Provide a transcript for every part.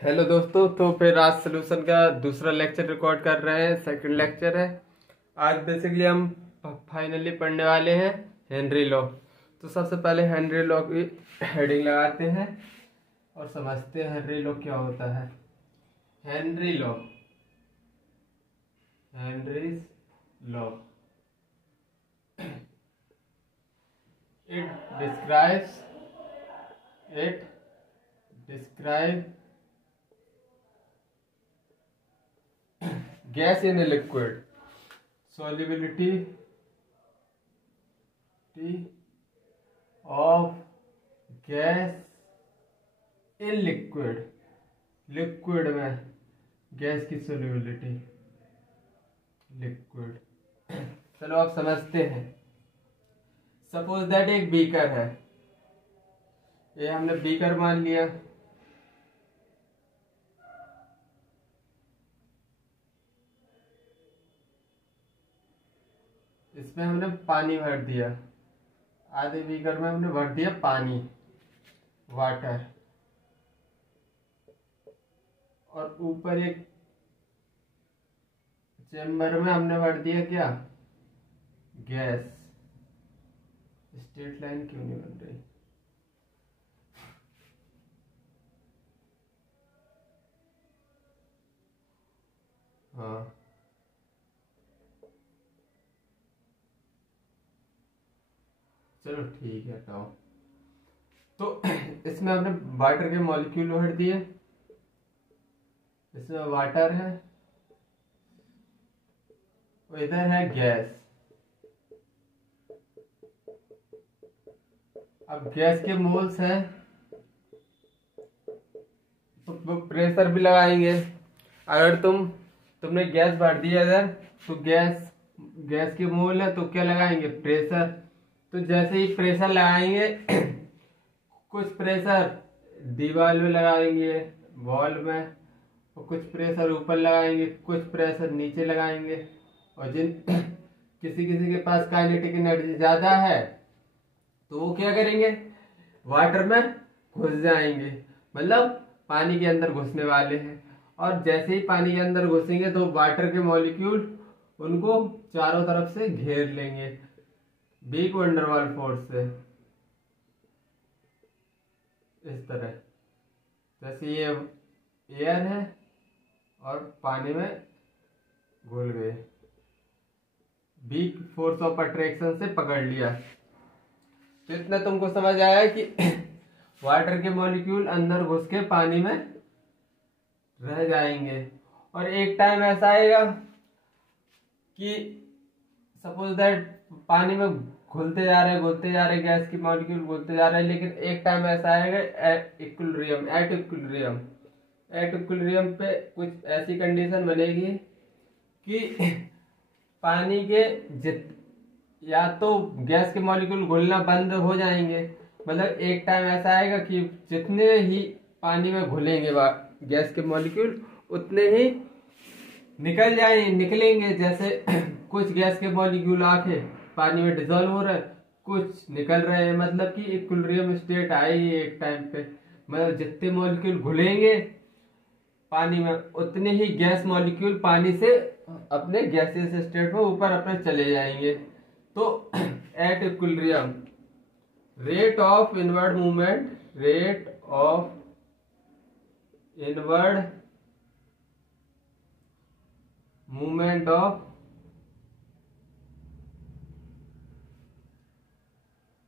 Hello दोस्तों, तो फिर आज सोल्यूशन का दूसरा लेक्चर रिकॉर्ड कर रहे हैं। सेकंड लेक्चर है। आज बेसिकली हम फाइनली पढ़ने वाले हैं हेनरी लॉ। तो सबसे पहले हेनरी लॉ की हेडिंग लगाते हैं और समझते हैं हेनरी लॉ क्या होता है। Henry law, Henry's law, it describe gas in a liquid solubility of gas in liquid में गैस की solubility liquid। चलो आप समझते हैं। सपोज दैट एक बीकर है, ये हमने बीकर मान लिया। इसमें हमने पानी भर दिया, आधे बीकर में हमने भर दिया पानी, वाटर, और ऊपर एक चेम्बर में हमने भर दिया क्या, गैस। स्ट्रेट लाइन क्यों नहीं बन रही? हाँ, चलो ठीक है, हटाओ। तो इसमें हमने वाटर के मॉलिक्यूल भर दिए, इसमें वाटर है, इधर है गैस। अब गैस के मोल्स हैं तो प्रेशर भी लगाएंगे। अगर तुमने गैस भर दिया इधर, तो गैस के मोल है तो क्या लगाएंगे, प्रेशर। तो जैसे ही प्रेशर लगाएंगे कुछ प्रेशर दीवार में लगाएंगे, वॉल में, और कुछ प्रेशर ऊपर लगाएंगे, कुछ प्रेशर नीचे लगाएंगे। और जिन किसी के पास काइनेटिक एनर्जी ज्यादा है तो वो क्या करेंगे, वाटर में घुस जाएंगे, मतलब पानी के अंदर घुसने वाले हैं। और जैसे ही पानी के अंदर घुसेंगे तो वाटर के मॉलिक्यूल उनको चारों तरफ से घेर लेंगे वीक वंडरवाल फोर्स से, इस तरह। जैसे ये एयर है और पानी में घुल गए, वीक फोर्स ऑफ अट्रैक्शन से पकड़ लिया। तो इतना तुमको समझ आया कि वाटर के मॉलिक्यूल अंदर घुस के पानी में रह जाएंगे। और एक टाइम ऐसा आएगा कि सपोज दैट पानी में घुलते जा रहे गैस की मॉलिक्यूल घुलते जा रहे हैं, लेकिन एक टाइम ऐसा आएगा एट इक्विलिब्रियम पे कुछ ऐसी कंडीशन बनेगी कि पानी के या तो गैस के मॉलिक्यूल घुलना बंद हो जाएंगे, मतलब एक टाइम ऐसा आएगा कि जितने ही पानी में घुलेंगे गैस के मॉलिक्यूल उतने ही निकलेंगे। जैसे कुछ गैस के मॉलिक्यूल आके पानी में डिजोल्व हो रहे हैं, कुछ निकल रहे हैं, मतलब कि इक्विलिब्रियम स्टेट आएगी एक टाइम पे। मतलब जितने मॉलिक्यूल घुलेंगे पानी में उतने ही गैस मॉलिक्यूल पानी से अपने गैसियस स्टेट में ऊपर अपने चले जाएंगे। तो at equilibrium rate of inward movement of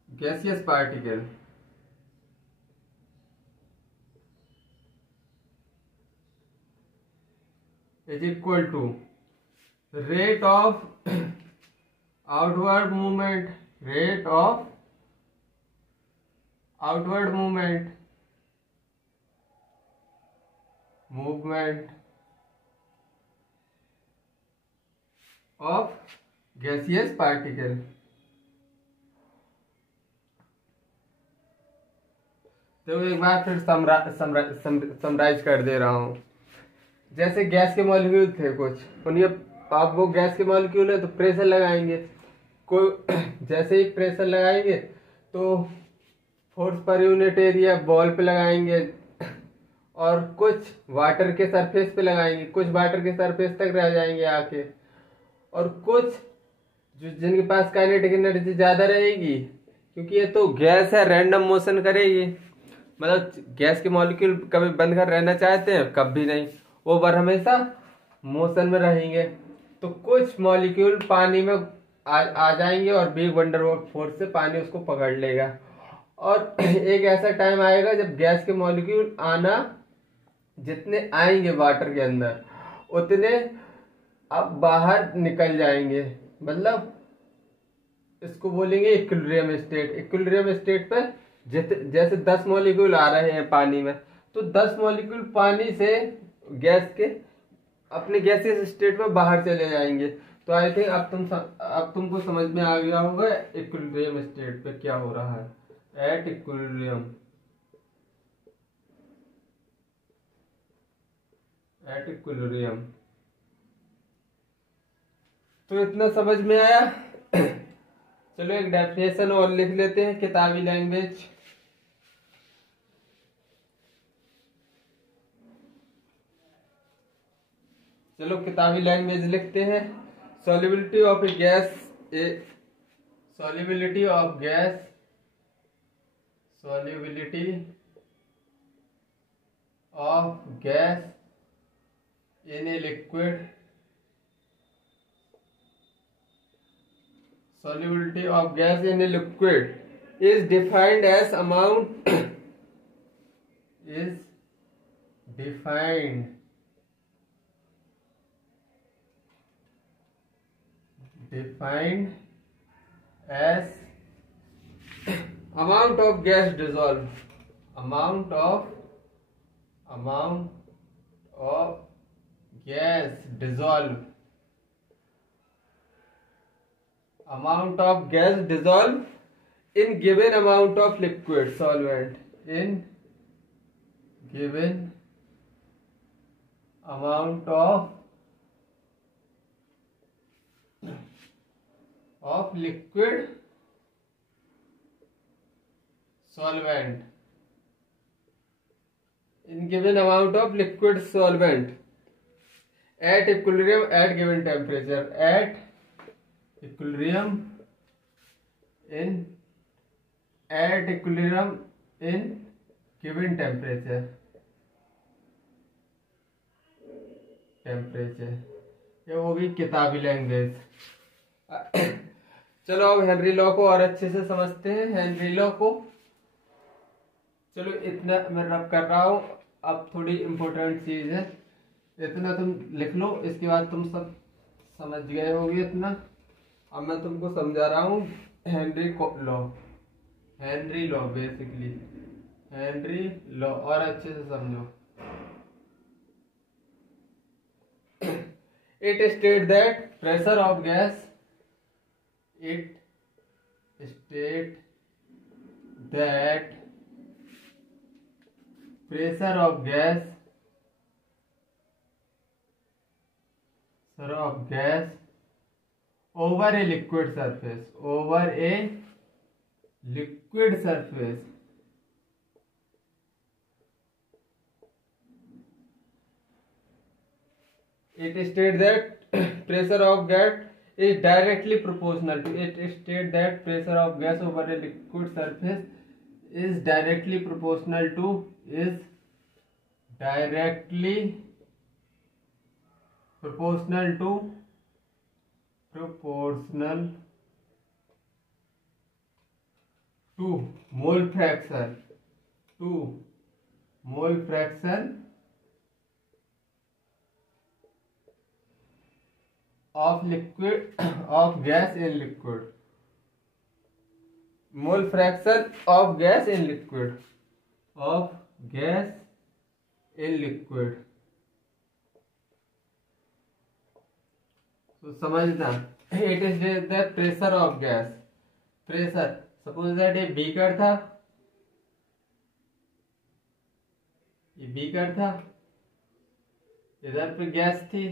gaseous particle is equal to rate of outward movement of gaseous particle। तो एक बार फिर समराइज कर दे रहा हूँ। जैसे गैस के मॉलिक्यूल थे कुछ, उन्हें आप वो गैस के मॉलिक्यूल है तो प्रेशर लगाएंगे, कोई जैसे ही प्रेशर लगाएंगे तो force per unit area ball पे लगाएंगे, और कुछ वाटर के सरफेस पे लगाएंगे, कुछ वाटर के सरफेस तक रह जाएंगे आके, और कुछ जो जिनके पास काइनेटिक एनर्जी ज्यादा रहेगी, क्योंकि ये तो गैस है, रैंडम मोशन करेगी। मतलब गैस के मॉलिक्यूल कभी बंद कर रहना चाहते हैं, कभी नहीं, वो बार हमेशा मोशन में रहेंगे। तो कुछ मॉलिक्यूल पानी में आ जाएंगे और बिग वंडरवॉल फोर्स से पानी उसको पकड़ लेगा। और एक ऐसा टाइम आएगा जब गैस के मॉलिक्यूल आना, जितने आएंगे वाटर के अंदर उतने अब बाहर निकल जाएंगे। मतलब इसको बोलेंगे इक्विलिब्रियम स्टेट। इक्विलिब्रियम स्टेट पे जैसे 10 मॉलिक्यूल आ रहे हैं पानी में, तो 10 मॉलिक्यूल पानी से गैस के अपने गैसियस स्टेट में बाहर चले जाएंगे। तो आई थिंक अब तुमको समझ में आ गया होगा इक्विलिब्रियम स्टेट पे क्या हो रहा है। At equilibrium, at equilibrium. तो इतना समझ में आया। चलो एक डेफिनेशन और लिख लेते हैं किताबी लैंग्वेज। चलो किताबी लैंग्वेज लिखते हैं। Solubility of A gas, solubility of gas, solubility of gas in a liquid, solubility of gas in a liquid is defined as amount is defined as amount of gas dissolved, amount of gas dissolved, amount of gas dissolved in given amount of liquid solvent, in given amount of liquid solvent, in given amount of liquid solvent at equilibrium at given temperature, at equilibrium at equilibrium in given temperature, ये होगी किताबी language. चलो अब Henry law को और अच्छे से समझते हैं। हेनरी लॉ को चलो इतना मैं रब कर रहा हूँ। अब थोड़ी इम्पोर्टेंट चीज है, इतना तुम लिख लो, इसके बाद तुम सब समझ गए होगे इतना। अब मैं तुमको समझा रहा हूँ Henry law, Henry law basically, Henry law, और अच्छे से समझो। It states that pressure of gas, it states that pressure of gas over a liquid surface, over a liquid surface it states that pressure of gas is directly proportional to, it states that pressure of gas over a liquid surface is directly proportional to, is directly proportional to mole fraction, to mole fraction of liquid, of gas in liquid, mole fraction of gas in liquid, of gas in liquid। तो समझना, it is the pressure of gas, pressure, suppose that ये beaker था, ये beaker था, इधर पे gas थी,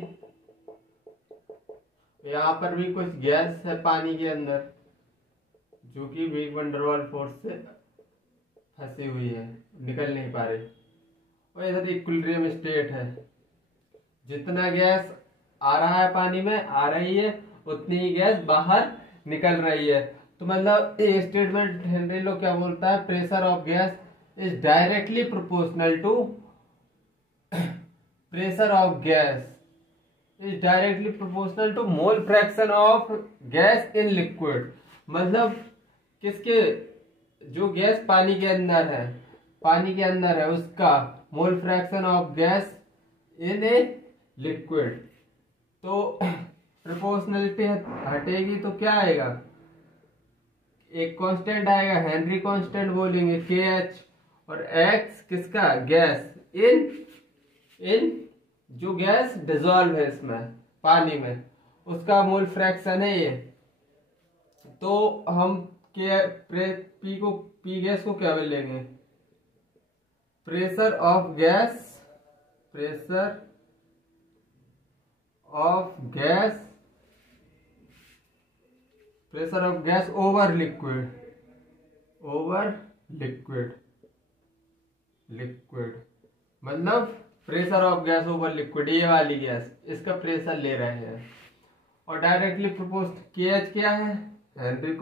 यहाँ पर भी कुछ गैस है पानी के अंदर जो कि बिग वंडरवॉल फोर्स से फंसी हुई है, निकल नहीं पा रही। और इधर इक्विलिब्रियम स्टेट है। जितना गैस आ रहा है पानी में आ रही है, उतनी ही गैस बाहर निकल रही है। तो मतलब ये स्टेटमेंट हेनरी लो क्या बोलता है, pressure of gas is directly proportional to pressure of gas is directly proportional to mole fraction of gas in liquid. मतलब किसके, जो गैस पानी के अंदर है उसका mole fraction of gas in a liquid. तो प्रोपोर्शनलिटी हटेगी तो क्या आएगा, एक कांस्टेंट आएगा, हेनरी कांस्टेंट बोलेंगे KH, और X किसका, गैस इन जो गैस डिजोल्व है इसमें पानी में, उसका मोल फ्रैक्शन है ये। तो हम पी गैस को क्या लेंगे, pressure of gas over liquid मतलब pressure of gas over liquid, ये वाली गैस इसका प्रेशर ले रहे हैं। और डायरेक्टली प्रोपोज KH क्या है, हेनरी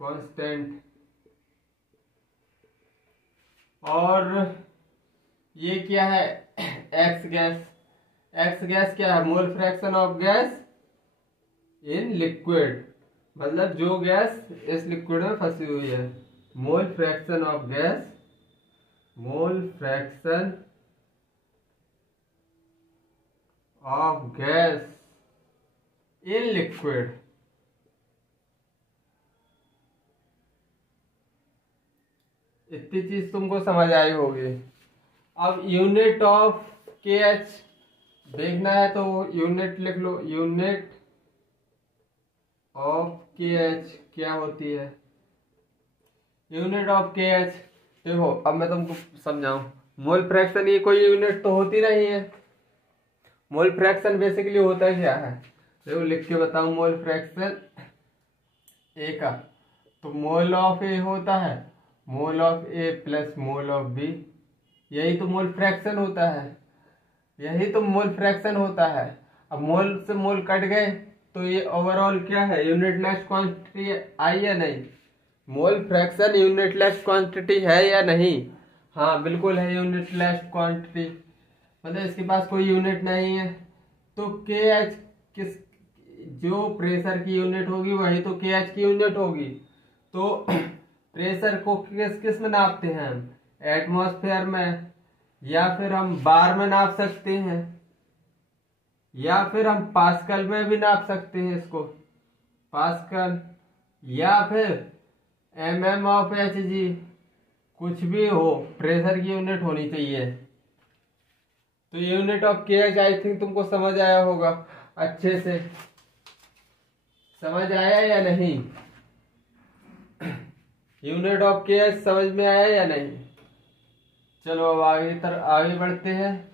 कांस्टेंट। और ये क्या है, एक्स गैस क्या है, मोल fraction of gas in liquid, मतलब जो गैस इस लिक्विड में फंसी हुई है, मोल fraction of gas in liquid. इतनी चीज तुमको समझ आई होगी। अब यूनिट ऑफ KH देखना है तो यूनिट लिख लो, यूनिट ऑफ KH क्या होती है, यूनिट ऑफ KH देखो, अब मैं तुमको समझाऊं। मोल फ्रैक्शन ये कोई यूनिट तो होती नहीं है। मोल फ्रैक्शन बेसिकली होता क्या है, देखो लिख के बताऊं। मोल फ्रैक्शन ए का तो मोल ऑफ ए होता है, mole of A plus mole of B, यही तो मोल फ्रैक्शन होता है। अब मोल से मोल कट गए तो ये ओवरऑल क्या है, यूनिटलेस क्वांटिटी आई या नहीं, मोल फ्रैक्शन यूनिटलेस क्वांटिटी है या नहीं, हाँ बिल्कुल है यूनिटलेस क्वांटिटी, मतलब इसके पास कोई यूनिट नहीं है। तो KH किस, जो प्रेशर की यूनिट होगी वही तो KH की यूनिट होगी। तो प्रेशर को किस में नापते हैं हम, एटमॉस्फेयर में, या फिर हम बार में नाप सकते हैं, या फिर हम पास्कल में भी नाप सकते हैं इसको, पास्कल, या फिर mm ऑफ Hg, कुछ भी हो, प्रेशर की यूनिट होनी चाहिए। तो unit of KH I think तुमको समझ आया होगा, अच्छे से समझ आया या नहीं, यूनिट ऑफ KH समझ में आया या नहीं। चलो अब आगे बढ़ते हैं।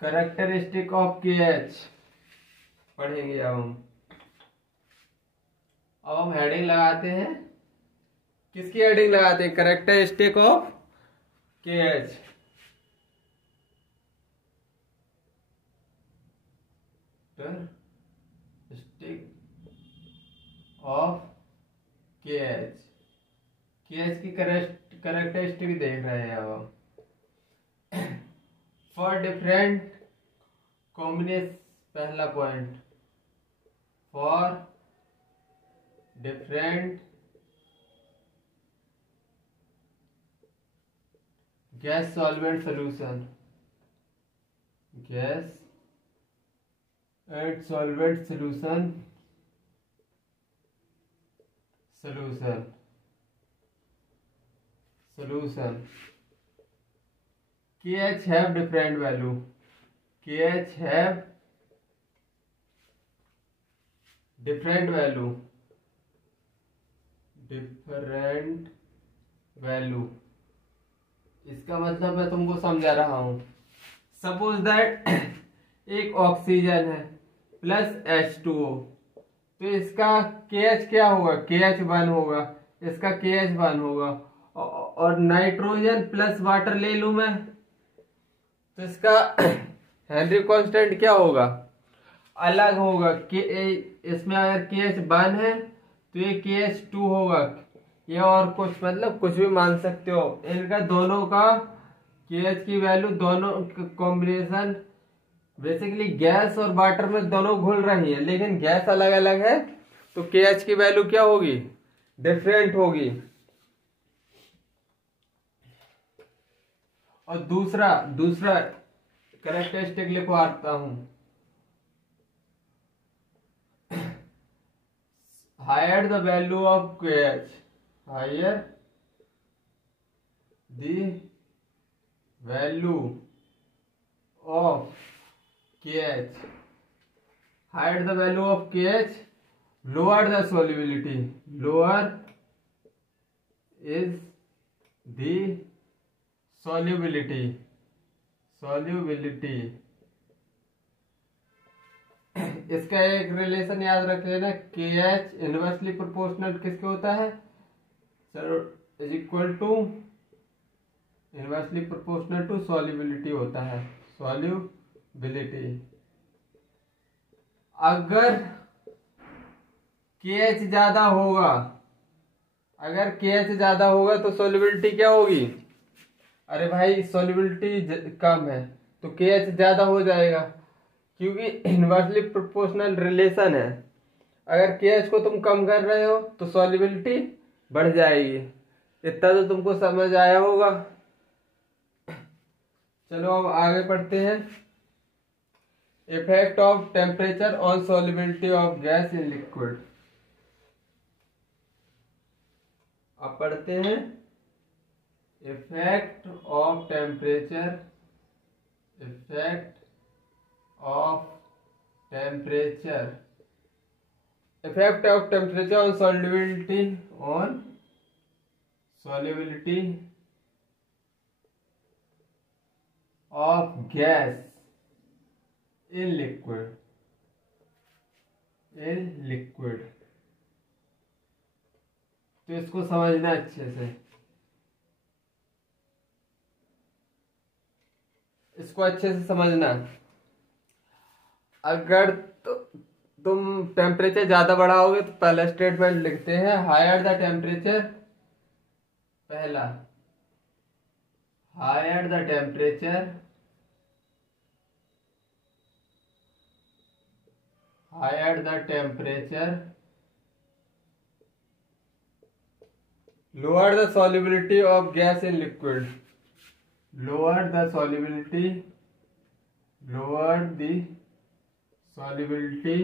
कैरेक्टरिस्टिक ऑफ KH पढ़ेंगे अब हम हेडिंग लगाते हैं। किसकी हेडिंग लगाते हैं, characteristic of KH। Of KH की कैरेक्टरिस्टिक देख रहे हैं अब। फॉर डिफरेंट कॉम्बिनेशन, पहला point, for different gas solvent solution, gas and solvent solution KH have different value, KH have different value, इसका मतलब मैं तुमको समझा रहा हूं। सपोज दैट एक ऑक्सीजन है प्लस H2O, तो इसका KH क्या होगा, KH1 होगा, इसका KH1 होगा। और नाइट्रोजन प्लस वाटर ले लूं मैं, तो इसका हेनरी कांस्टेंट क्या होगा, अलग होगा। इसमें अगर KH1 है तो ये KH2 होगा, ये और कुछ मतलब कुछ भी मान सकते हो। इनका दोनों का KH की वैल्यू, दोनों कॉम्बिनेशन बेसिकली गैस और वाटर में दोनों घुल रही है, लेकिन गैस अलग अलग है, तो KH की वैल्यू क्या होगी, डिफरेंट होगी। और दूसरा दूसरा कैरेक्टरिस्टिक लिखवा आता हूं, higher the value of KH, higher the value of KH, higher the value of KH, lower the solubility, lower is the solubility, इसका एक रिलेशन याद रख लेना, KH इनवर्सली प्रोपोर्शनल किसके होता है, is equal to inversely proportional to solubility होता है, सॉल्युबिलिटी। अगर KH ज्यादा होगा, अगर KH ज्यादा होगा तो सॉल्युबिलिटी क्या होगी, अरे भाई सॉल्युबिलिटी कम है तो KH ज्यादा हो जाएगा, क्योंकि इनवर्सली प्रोपोर्शनल रिलेशन है। अगर KH को तुम कम कर रहे हो तो सॉल्युबिलिटी बढ़ जाएगी। इतना तो तुमको समझ आया होगा। चलो अब आगे पढ़ते हैं, effect of temperature on solubility of gas in liquid. अब पढ़ते हैं effect of temperature, effect of temperature, effect of temperature on solubility, on solubility of gas in liquid, in liquid. तो इसको समझना अच्छे से, इसको अच्छे से समझना। अगर तुम टेम्परेचर ज्यादा बढ़ाओगे तो पहला स्टेटमेंट लिखते हैं, हायर द टेम्परेचर, पहला higher the temperature, higher the temperature, lower the solubility of gas in liquid, lower the solubility, lower the solubility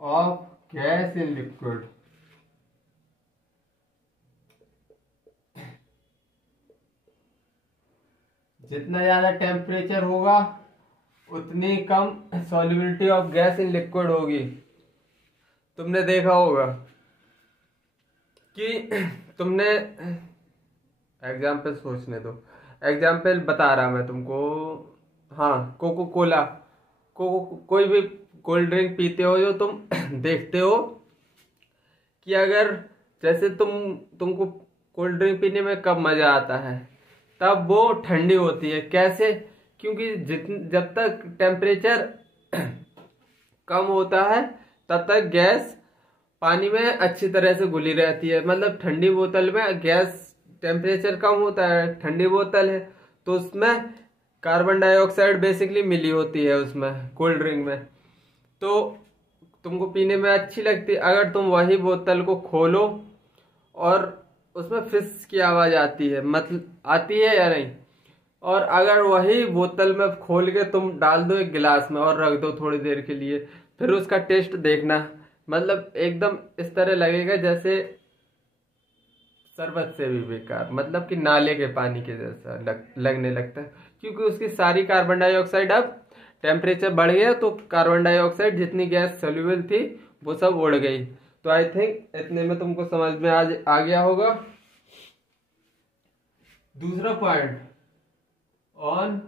of gas in liquid। जितना ज्यादा टेम्परेचर होगा उतनी कम solubility of gas in liquid होगी। तुमने देखा होगा कि तुमने एग्जाम्पल सोचने दो, एग्जाम्पल बता रहा मैं तुमको। हाँ, कोको कोला, कोई भी कोल्ड ड्रिंक पीते हो जो तुम देखते हो कि अगर जैसे तुमको कोल्ड ड्रिंक पीने में कब मजा आता है, तब वो ठंडी होती है। कैसे, क्योंकि जब तक टेम्परेचर कम होता है तब तक गैस पानी में अच्छी तरह से घुली रहती है। मतलब ठंडी बोतल में गैस टेम्परेचर कम होता है, ठंडी बोतल है तो उसमें कार्बन डाइऑक्साइड बेसिकली मिली होती है उसमें, कोल्ड ड्रिंक में, तो तुमको पीने में अच्छी लगती है। अगर तुम वही बोतल को खोलो और उसमें फिश की आवाज आती है, मतलब आती है या नहीं, और अगर वही बोतल में खोल के तुम डाल दो एक गिलास में और रख दो थोड़ी देर के लिए, फिर उसका टेस्ट देखना, मतलब एकदम इस तरह लगेगा जैसे शरबत से भी बेकार, मतलब कि नाले के पानी के जैसा लगने लगता है, क्योंकि उसकी सारी कार्बन डाइऑक्साइड, अब टेम्परेचर बढ़ गया तो कार्बन डाइऑक्साइड जितनी गैस सोल्यूबल थी वो सब उड़ गई। तो आई थिंक इतने में तुमको समझ में आ गया होगा। दूसरा point, on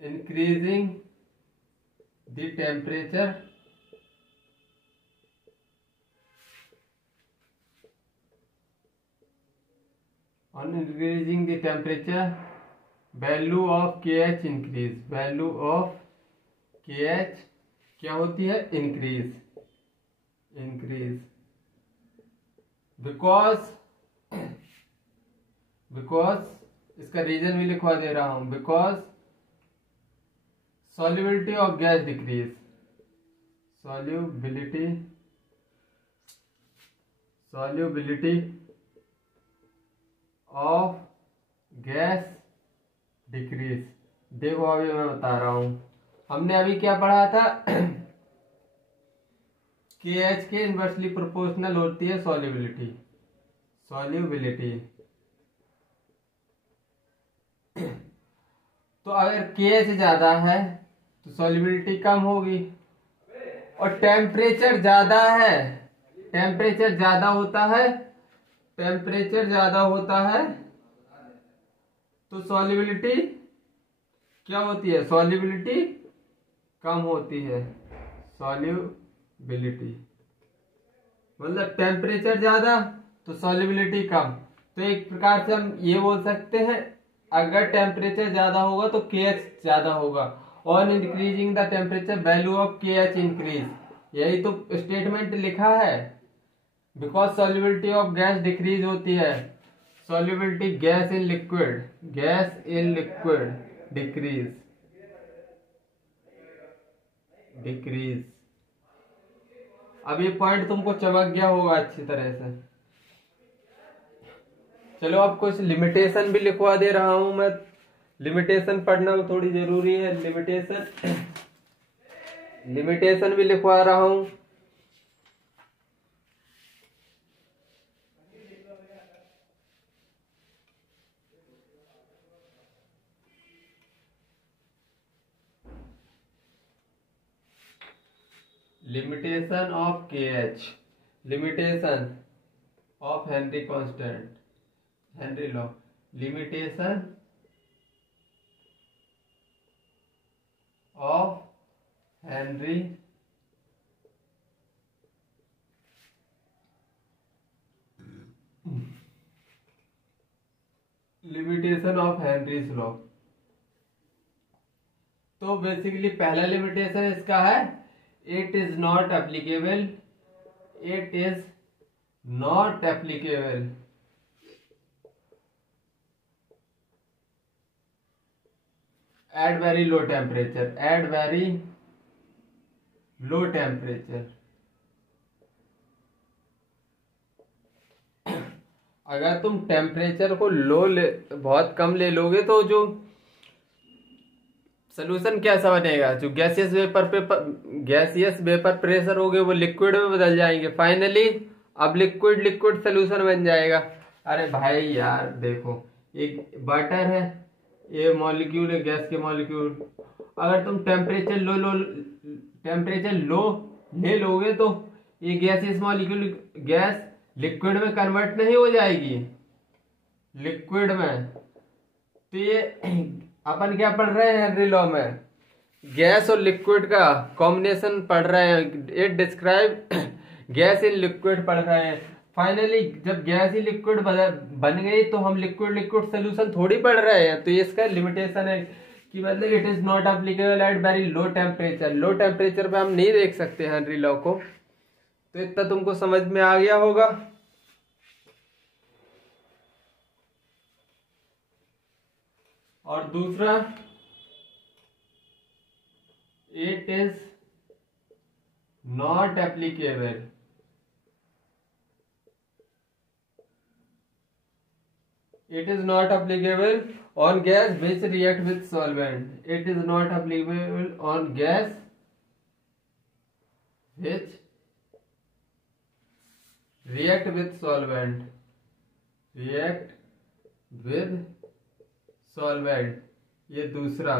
increasing the temperature on increasing the temperature value of KH increase, value of KH क्या होती है, increase because इसका रीजन भी लिखवा दे रहा हूं, because solubility of gas decrease, solubility of gas decrease। देखो अभी मैं बता रहा हूं, हमने अभी क्या पढ़ा था KH के इनवर्सली प्रोपोर्शनल होती है सॉल्युबिलिटी। तो अगर KH ज्यादा है तो सॉल्युबिलिटी कम होगी, और टेम्परेचर ज्यादा है, टेम्परेचर ज्यादा होता है तो सॉल्युबिलिटी क्या होती है, सॉल्युबिलिटी कम होती है। सॉल्युबिलिटी मतलब टेम्परेचर ज्यादा तो सॉल्युबिलिटी कम। तो एक प्रकार से हम ये बोल सकते हैं, अगर टेम्परेचर ज्यादा होगा तो KH ज्यादा होगा। On increasing the temperature value of KH increase, यही तो स्टेटमेंट लिखा है। Because solubility of gas decrease होती है, solubility gas in liquid decrease. अब ये पॉइंट तुमको चमक गया होगा अच्छी तरह से। चलो अब कुछ लिमिटेशन भी लिखवा दे रहा हूं मैं, लिमिटेशन पढ़ना थोड़ी जरूरी है। लिमिटेशन भी लिखवा रहा हूं। Limitation of KH, limitation of Henry constant, Henry law, limitation of Henry Henry's law. तो बेसिकली पहला लिमिटेशन इसका है, it is not applicable at very low temperature, अगर तुम टेम्परेचर को बहुत कम ले लोगे तो जो सोल्यूशन कैसा बनेगा, जो गैसियस वेपर प्रेशर होगे वो लिक्विड में बदल जाएंगे फाइनली। अब लिक्विड सोल्यूशन बन जाएगा। अरे भाई यार देखो, एक वाटर है, ये मॉलिक्यूल है, गैस के मॉलिक्यूल। अगर तुम टेम्परेचर लो ले लोगे तो ये गैसियस मॉलिक्यूल गैस लिक्विड में कन्वर्ट नहीं हो जाएगी, लिक्विड में। तो ये अपन क्या पढ़ रहे हैं हेनरी लॉ में, गैस और लिक्विड का कॉम्बिनेशन पढ़ रहे हैं। It describe gas in liquid पढ़ रहे हैं। फाइनली जब गैस ही लिक्विड बन गई तो हम लिक्विड सोल्यूशन थोड़ी पढ़ रहे हैं। तो ये इसका लिमिटेशन है कि मतलब it is not applicable at very low temperature. Low temperature पे हम नहीं देख सकते हेनरी लॉ को। तो इतना तुमको समझ में आ गया होगा। और दूसरा, it is not applicable on gas which react with solvent. It is not applicable on gas which react with solvent, ये दूसरा।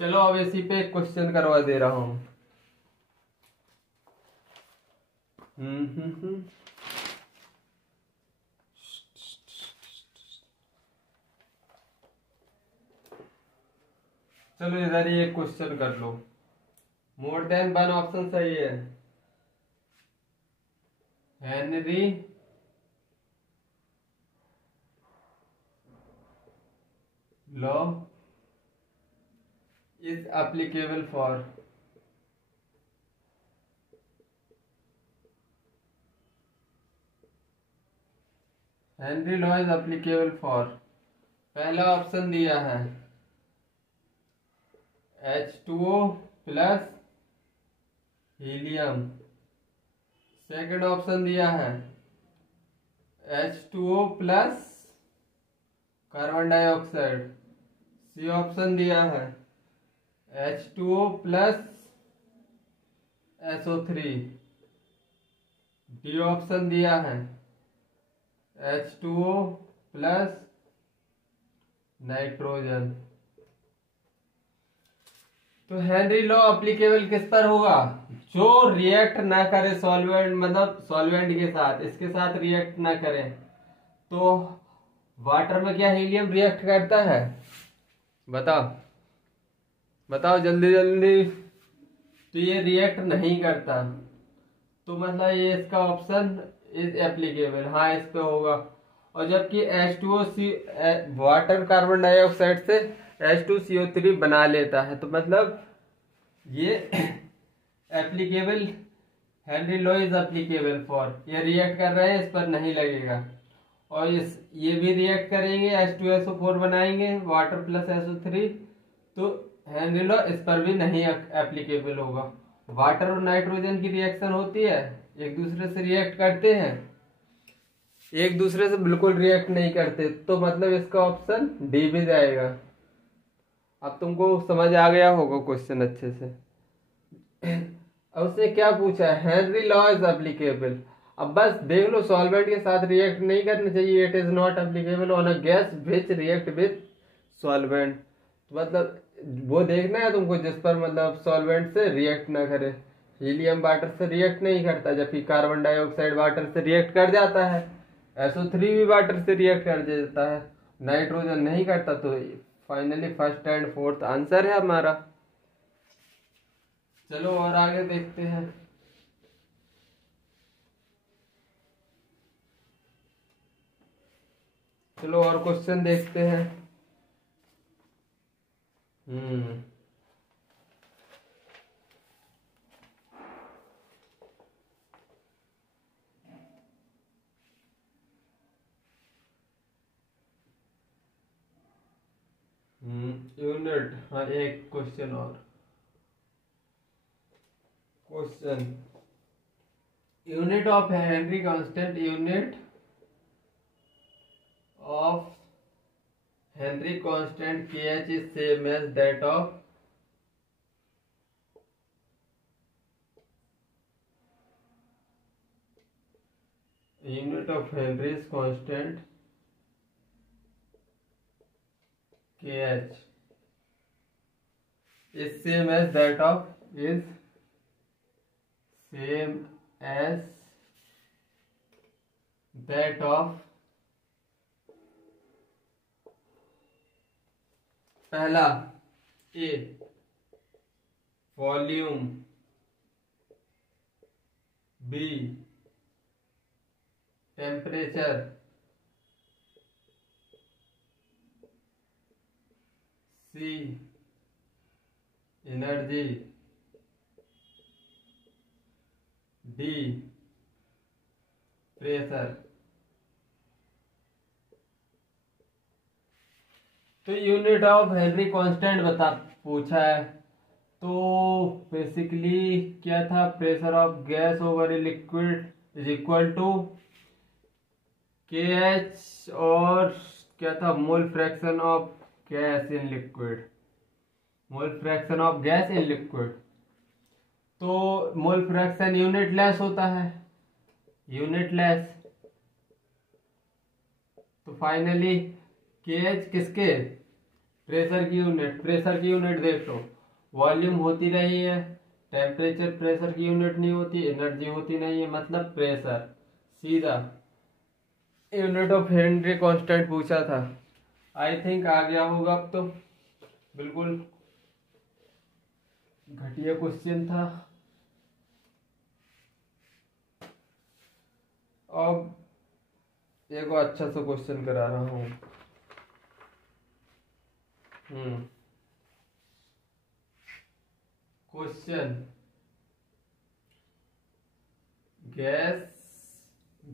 चलो अब इसी पे क्वेश्चन करवा दे रहा हूं। चलो इधर ही एक क्वेश्चन कर लो। मोर देन वन ऑप्शन सही है। Henry law is applicable for. Henry law is applicable for. पहला ऑप्शन दिया है H2O plus helium. Second option दिया है H2O plus carbon dioxide. C option दिया है H2O plus SO3। D option दिया है H2O प्लस नाइट्रोजन। तो हेनरी लॉ एप्लीकेबल किस पर होगा? जो रिएक्ट ना करे सॉल्वेंट, मतलब सॉल्वेंट के साथ, इसके साथ रिएक्ट ना करे। तो वाटर में क्या हीलियम रिएक्ट करता है? बताओ बताओ जल्दी जल्दी। तो ये रिएक्ट नहीं करता, तो मतलब ये इसका ऑप्शन इज एप्लीकेबल, हाँ इस पे होगा। और जबकि H2O वाटर कार्बन डाइऑक्साइड से H2CO3 बना लेता है, तो मतलब ये applicable, Henry law is applicable for. ये रिएक्ट कर रहे हैं, इस पर नहीं लगेगा। और ये भी रिएक्ट करेंगे, H2SO4 बनाएंगे, वाटर प्लस SO3, तो हेनरी लॉ इस पर भी नहीं एप्लीकेबल होगा। वाटर और नाइट्रोजन की रिएक्शन होती है, एक दूसरे से रिएक्ट करते हैं, एक दूसरे से बिल्कुल रिएक्ट नहीं करते, तो मतलब इसका ऑप्शन डी भी जाएगा। अब तुमको समझ आ गया होगा क्वेश्चन अच्छे से। अब उसने क्या पूछा है? Henry law is applicable. अब बस देख लो, सॉल्वेंट के साथ रिएक्ट नहीं करना चाहिए। It is not applicable on a gas which react with solvent. मतलब वो देखना है तुमको जिस पर मतलब सॉल्वेंट से रिएक्ट ना करे। हीलियम वाटर से रिएक्ट नहीं करता, जबकि कार्बन डाइऑक्साइड वाटर से रिएक्ट कर जाता है। SO3 भी वाटर से रिएक्ट कर देता है, नाइट्रोजन नहीं करता। तो finally first and fourth answer है हमारा। चलो और आगे देखते हैं। चलो और क्वेश्चन देखते हैं। यूनिट, हाँ एक क्वेश्चन और। Question, unit of Henry constant, unit of Henry constant KH is same as that of unit of Henry's constant KH is same as that of is same as that of पहला A volume, B temperature, C energy, D pressure. तो unit of Henry constant बता पूछा है, तो basically क्या था? Pressure of gas over a liquid is equal to KH, और क्या था? Mole fraction of gas in liquid, mole fraction of gas in liquid. तो मोल फ्रैक्शन यूनिट लेस होता है, यूनिट लेस। तो फाइनली KH किसके? प्रेशर की unit. Pressure की यूनिट देख लो, वॉल्यूम होती नहीं है, टेम्परेचर प्रेशर की यूनिट नहीं होती, एनर्जी होती नहीं है, मतलब प्रेशर। सीधा यूनिट ऑफ हेनरी कांस्टेंट पूछा था। आई थिंक आ गया होगा अब तो, बिल्कुल घटिया क्वेश्चन था। अब एक और अच्छा सा क्वेश्चन करा रहा हूँ। Question,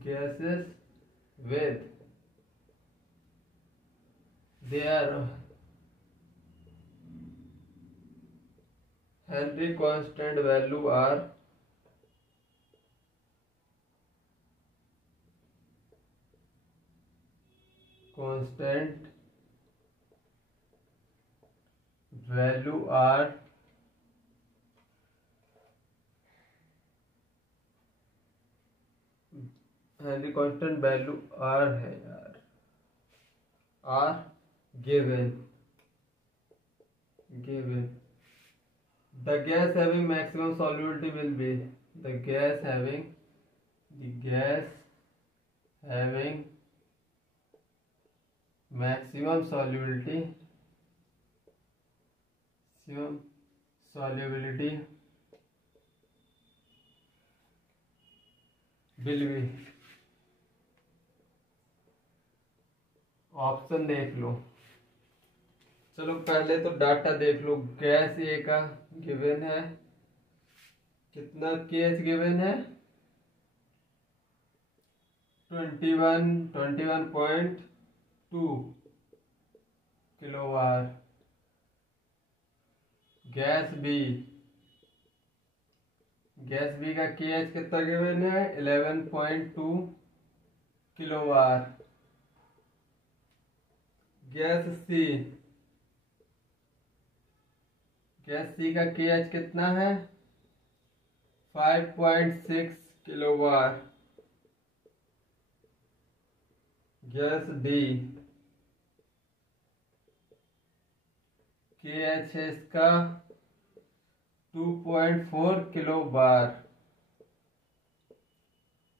gases with their Henry constant value are constant value are Henry constant value are है यार, are given the gas having maximum solubility will be the gas having maximum solubility will be, option देख लो। चलो पहले तो data देख लो। Gas ए का given है, कितना केएच गिवन है, 21.2 किलोवार। गैस बी का केएच कितना गिवन है, 11.2 किलोवार। गैस सी का केएच कितना है, 5.6 किलोवार। गैस डी केएच है इसका 2.4 kilobar.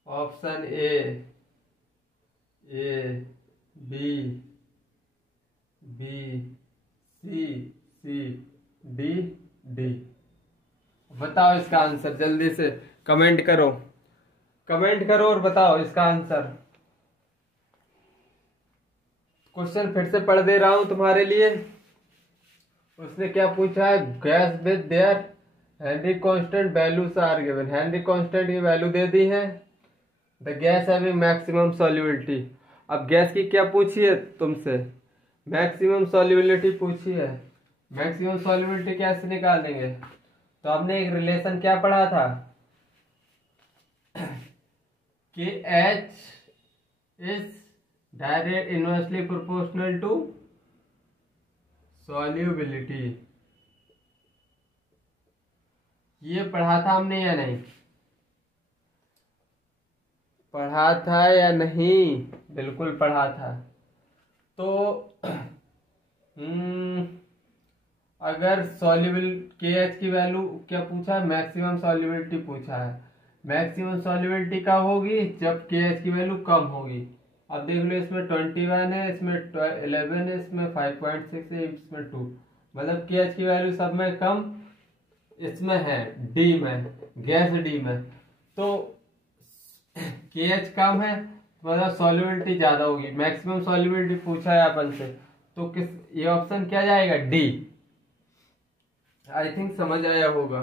Option A B C D. बताओ इसका आंसर, जल्दी से कमेंट करो और बताओ इसका आंसर। क्वेश्चन फिर से पढ़ दे रहा हूं तुम्हारे लिए। उसने क्या पूछा है, gas with their Henry constant values are given. Henry constant की वैल्यू दे दी है। The gas having maximum solubility. अब गैस की क्या पूछी है तुमसे, मैक्सिमम सॉल्युबिलिटी पूछी है। मैक्सिमम सॉल्युबिलिटी कैसे निकालेंगे, तो हमने एक रिलेशन क्या पढ़ा था कि H is direct inversely proportional to solubility. ये पढ़ा था हमने या नहीं, पढ़ा था या नहीं? बिल्कुल पढ़ा था। तो अगर सॉल्युबल KH की वैल्यू क्या पूछा है, मैक्सिमम सॉल्युबिलिटी पूछा है। मैक्सिमम सॉल्युबिलिटी कब होगी, जब KH की वैल्यू कम होगी। अब देख लो, इसमें 21 है, इसमें 11 है, इसमें 5.6 है, इसमें 2, मतलब KH की वैल्यू सब में कम इसमें है, डी में, गैस डी में। तो KH कम है मतलब सॉल्युबिलिटी ज्यादा होगी। मैक्सिमम सॉल्युबिलिटी पूछा है अपन से, तो किस, ये ऑप्शन क्या जाएगा, डी। आई थिंक समझ आया होगा।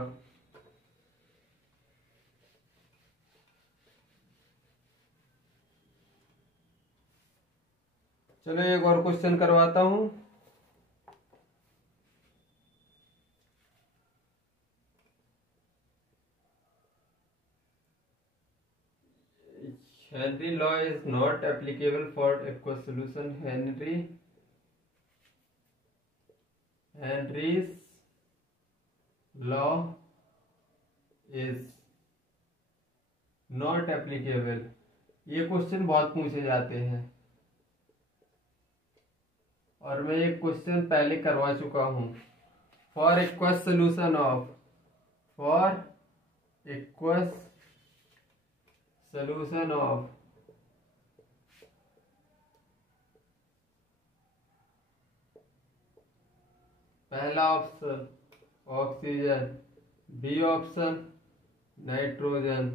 चलो एक और क्वेश्चन करवाता हूं। Henry law is not applicable for aqueous solution. Henry's law is not applicable। ये क्वेश्चन बहुत पूछे जाते हैं और मैं ये क्वेश्चन पहले करवा चुका हूं। फॉर एक्वस सोल्यूशन ऑफ पहला option oxygen, B option nitrogen,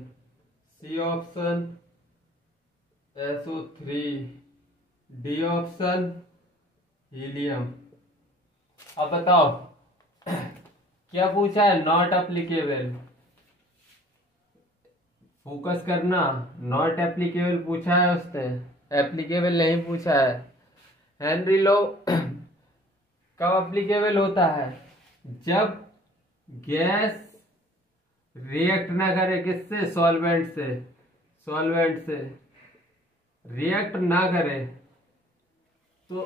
C option SO3, D option helium. अब बताओ क्या पूछा है, नॉट एप्लीकेबल। फोकस करना, नॉट एप्लीकेबल पूछा है उसने, एप्लीकेबल नहीं पूछा है। हेनरी लॉ कब एप्लीकेबल होता है, जब गैस रिएक्ट ना करे, किससे, सॉल्वेंट से, सॉल्वेंट से रिएक्ट ना करे। तो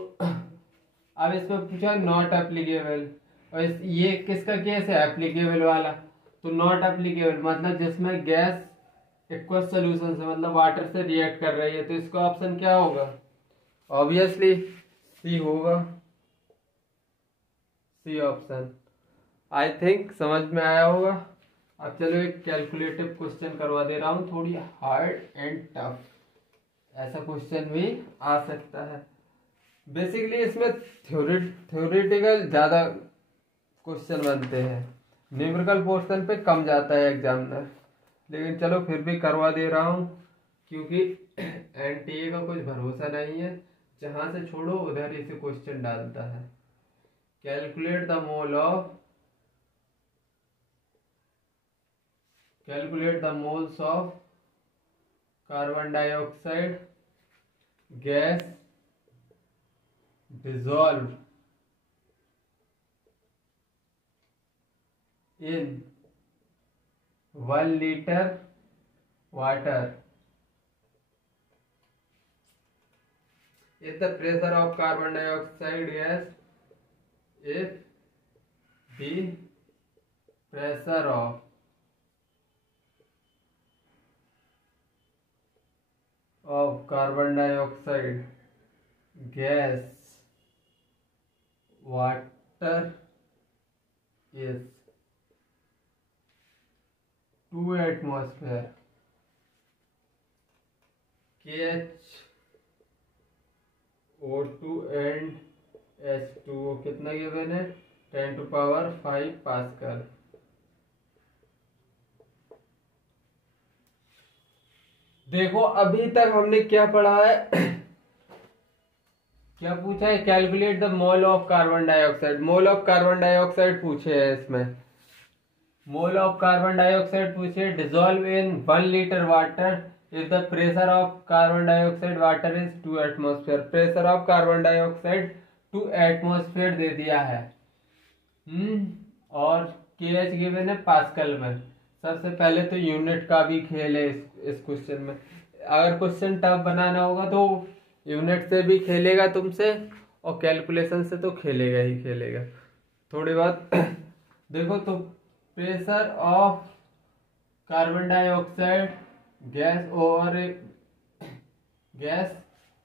अब इसमें पूछा नॉट एप्लीकेबल, और ये किसका केस है, एप्लीकेबल वाला। तो नॉट एप्लीकेबल मतलब जिसमें गैस एक्वस सोल्यूशन से, मतलब वाटर से रिएक्ट कर रही है। तो इसका ऑप्शन क्या होगा, ऑब्वियसली सी होगा, सी ऑप्शन। आई थिंक समझ में आया होगा। अब चलो एक कैलकुलेटिव क्वेश्चन करवा दे रहा हूँ, थोड़ी हार्ड एंड टफ, ऐसा क्वेश्चन भी आ सकता है। बेसिकली इसमें थ्योरेटिकल ज्यादा क्वेश्चन बनते हैं, न्यूमेरिकल पोर्शन पे कम जाता है एग्जामिनर, लेकिन चलो फिर भी करवा दे रहा हूँ, क्योंकि एनटीए का कुछ भरोसा नहीं है, जहां से छोड़ो उधर ही से क्वेश्चन डालता है। Calculate the moles of carbon dioxide gas dissolved in 1 liter water if the pressure of carbon dioxide gas, if the pressure of carbon dioxide gas water is 2 atmosphere, KHO2 and H2O कितना given है, 10⁵ pascal. देखो अभी तक हमने क्या पढ़ा है, क्या पूछा है, calculate the mole of carbon dioxide. Mole of carbon dioxide पूछे है इसमें, मोल ऑफ कार्बन डाइऑक्साइड पूछे, dissolve in 1 litre water if the pressure of carbon dioxide water is 2 atmosphere. Pressure of carbon dioxide 2 atmosphere दे दिया है। और KH given है pascal में। सबसे पहले तो यूनिट का भी खेल है इस क्वेश्चन में। अगर क्वेश्चन टफ बनाना होगा तो यूनिट से भी खेलेगा तुमसे, और कैलकुलेशन से तो खेलेगा ही खेलेगा। थोड़ी बात देखो, तो pressure of carbon dioxide gas over gas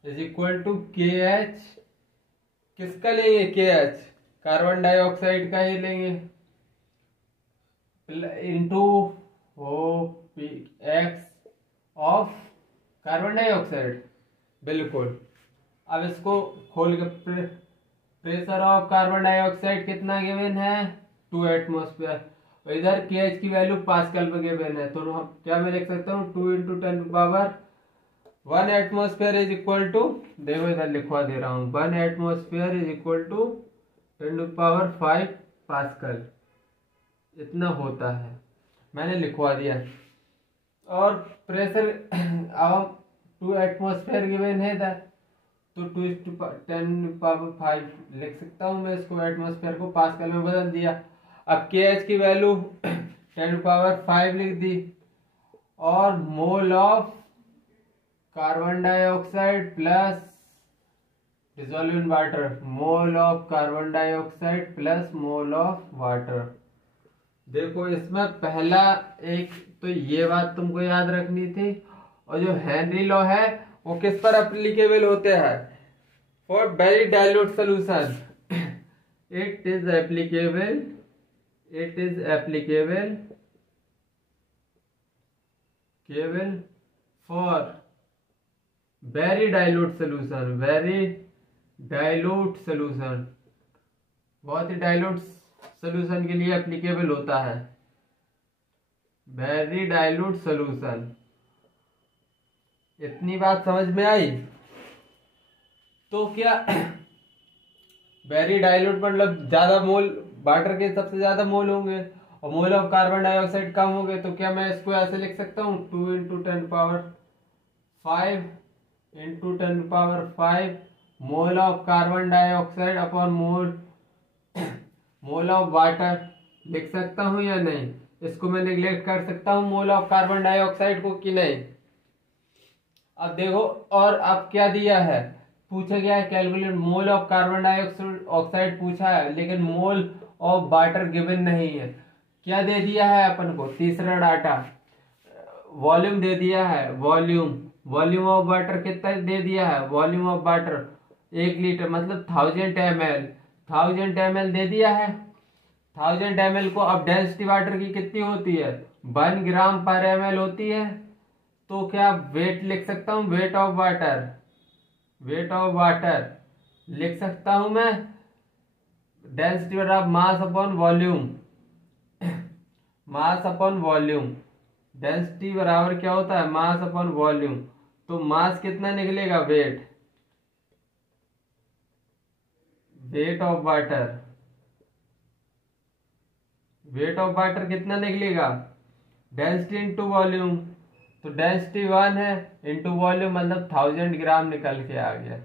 is equal to KH, किसका लेंगे, KH कार्बन डाइऑक्साइड का ही लेंगे, into OPX of carbon dioxide. बिल्कुल। अब इसको खोल के प्रेशर ऑफ कार्बन डाइऑक्साइड कितना गिवन है, 2 एटमॉस्फेयर, और इधर KH की वैल्यू पास्कल में गिवन है। तो हम क्या मैं लिख सकता हूँ, 2 × 10⁻1 एटमॉस्फेयर इज इक्वल टू, देखो इधर लिखवा दे रहा हूँ, 1 atmosphere is equal to 10⁵ pascal, इतना होता है, मैंने लिखवा दिया। और प्रेशर अब 2 एटमॉस्फेयर गिवन है इधर, तो 2 × 10⁵ लिख सकता हूँ मैं इसको, एटमॉस्फेयर को पास्कल में बदल दिया। अब KH की वैल्यू 10⁵ लिख दी, और मोल of carbon dioxide plus dissolve in water, mole of carbon dioxide plus mole of water. देखो इसमें पहला एक तो ये बात तुमको याद रखनी थी, और जो हेनरी लॉ है वो किस पर एप्लीकेबल होते हैं, for very dilute solution it is applicable for very dilute solution, बहुत ही डाइल्यूट सॉल्यूशन के लिए एप्लीकेबल होता है। Very dilute solution. इतनी बात समझ में आई? तो क्या वेरी डाइल्यूट मतलब ज्यादा मोल, वाटर के सबसे ज्यादा मोल होंगे और मोल ऑफ कार्बन डाइऑक्साइड कम होंगे, तो क्या मैं इसको ऐसे लिख सकता हूँ 2 × 10⁵ into 10⁵ mole of carbon dioxide upon mole of water लिख सकता हूँ या नहीं? इसको मैं निगलेक्ट कर सकता हूँ मोल ऑफ कार्बन डाइऑक्साइड को कि नहीं? अब देखो, और अब क्या दिया है, पूछा गया है calculate mole of carbon dioxide पूछा है, लेकिन मोल ऑफ वाटर गिवन नहीं है। क्या दे दिया है अपन को? तीसरा डाटा वॉल्यूम दे दिया है। वॉल्यूम ऑफ वाटर कितना दे दिया है? वॉल्यूम ऑफ वाटर 1 लीटर मतलब 1000 ml। 1000 ml दे दिया है। 1000 ml को अब डेंसिटी वाटर की कितनी होती है? 1 ग्राम पर ml होती है। तो क्या वेट लिख सकता हूँ? वेट ऑफ वाटर लिख सकता हूं मैं डेंसिटी बराबर mass upon volume. Mass upon volume, density बराबर क्या होता है? Mass upon volume. तो मास कितना निकलेगा? वेट ऑफ वाटर कितना निकलेगा? Density into volume. तो डेंसिटी 1 है इंटू वॉल्यूम मतलब 1000 ग्राम निकल के आ गया।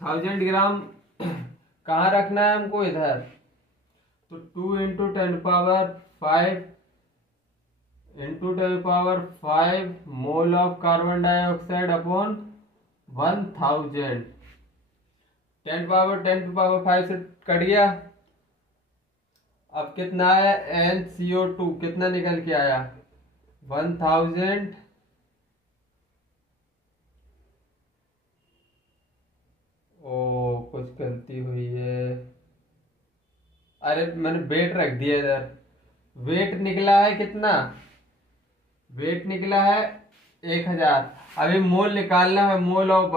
1000 ग्राम कहाँ रखना है हमको? इधर। तो 2 × 10⁵ मोल ऑफ कार्बन डाइऑक्साइड अपॉन 1000। 10⁵ से कट गया। अब कितना है? NCO2 कितना निकल के आया? 1000। ओ कुछ गलती हुई है, अरे मैंने वेट रख दिया इधर। वेट निकला है कितना? वेट निकला है 1000। अभी मोल निकालना है, मोल ऑफ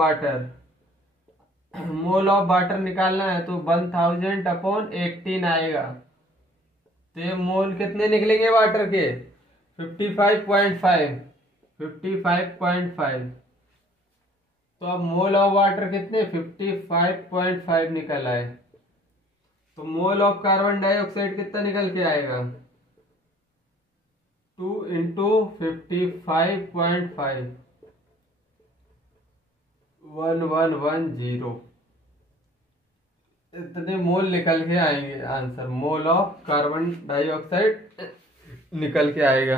वाटर निकालना है, तो 1000/18 आएगा। तो ये मोल कितने निकलेंगे वाटर के? 55.5। तो अब मोल ऑफ वाटर कितने? 55.5 निकल आए। तो मोल ऑफ कार्बन डाइऑक्साइड कितना निकल के आएगा? 2 × 55.5 1110। इतने मोल निकल के आएंगे answer. Mole of carbon dioxide निकल के आएगा।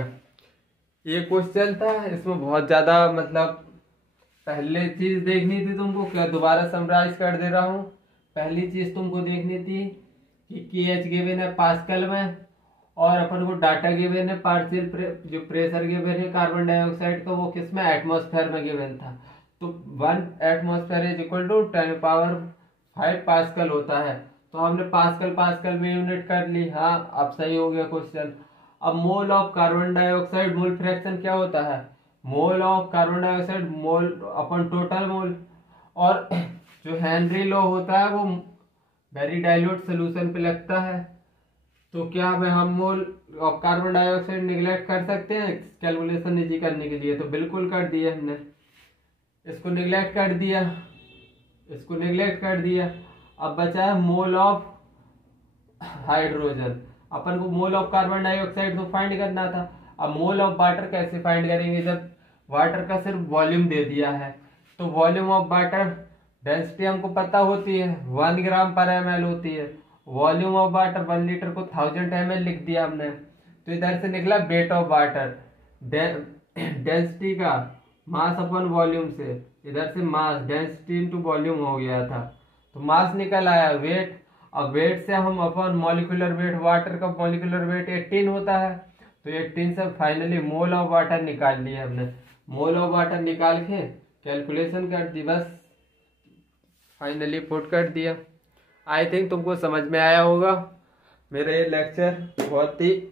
ये क्वेश्चन था, इसमें बहुत ज्यादा मतलब पहले चीज देखनी थी तुमको, क्या दोबारा समराइज कर दे रहा हूँ। पहली चीज तुमको देखनी थी कि KH गिवन है पास्कल में, और अपन को डाटा गिवन है पार्शियल जो प्रेशर गिवन है कार्बन डाइऑक्साइड का, वो किस में? एटमॉस्फेयर में गिवन था। तो 1 atmosphere is equal to 10⁵ pascal होता है। तो हमने पास्कल में यूनिट कर ली। हाँ, अब सही हो गया क्वेश्चन। अब mole of carbon dioxide mole fraction क्या होता है? Mole of carbon dioxide mole upon total mole. और जो हेनरी लॉ होता है वो वेरी डाइल्यूट सोल्यूशन पे लगता है। तो क्या हम मोल ऑफ कार्बन डाइऑक्साइड निगलेक्ट कर सकते हैं कैलकुलेशन इजी करने के लिए? तो बिल्कुल कर दिया हमने। इसको निगलेक्ट कर दिया। अब बचा है मोल ऑफ हाइड्रोजन। अपन को मोल ऑफ कार्बन डाइऑक्साइड तो फाइंड करना था। अब मोल ऑफ वाटर कैसे फाइंड करेंगे जब वाटर का सिर्फ वॉल्यूम दे दिया है? तो वॉल्यूम ऑफ वाटर डेंसिटी हमको पता होती है 1 ग्राम पर ml होती है। वॉल्यूम ऑफ वाटर 1 लीटर को 1000 ml लिख दिया हमने। तो इधर से निकला वेट ऑफ वाटर, डेंसिटी का मास अपन वॉल्यूम से, इधर से मास डेंसिटी इंटू वॉल्यूम हो गया था। तो मास निकल आया वेट। अब वेट से हम अपन मॉलिक्यूलर वेट, वाटर का मॉलिक्यूलर वेट 18 होता है, तो 18 से फाइनली मोल ऑफ वाटर निकाल लिया हमने। मोल ऑफ वाटर निकाल के कैलकुलेशन कर दी, बस फाइनली पुट कर दिया। आई थिंक तुमको समझ में आया होगा। मेरा ये लेक्चर बहुत ही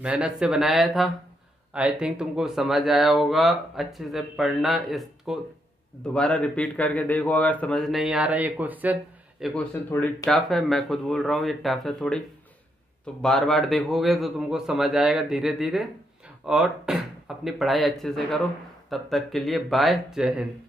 मेहनत से बनाया था। आई थिंक तुमको समझ आया होगा। अच्छे से पढ़ना, इसको दोबारा रिपीट करके देखो अगर समझ नहीं आ रहा है ये क्वेश्चन। ये क्वेश्चन थोड़ी टफ है, मैं खुद बोल रहा हूँ ये टफ है थोड़ी। तो बार बार देखोगे तो तुमको समझ आएगा धीरे धीरे। और अपनी पढ़ाई अच्छे से करो। तब तक के लिए बाय, जय हिंद।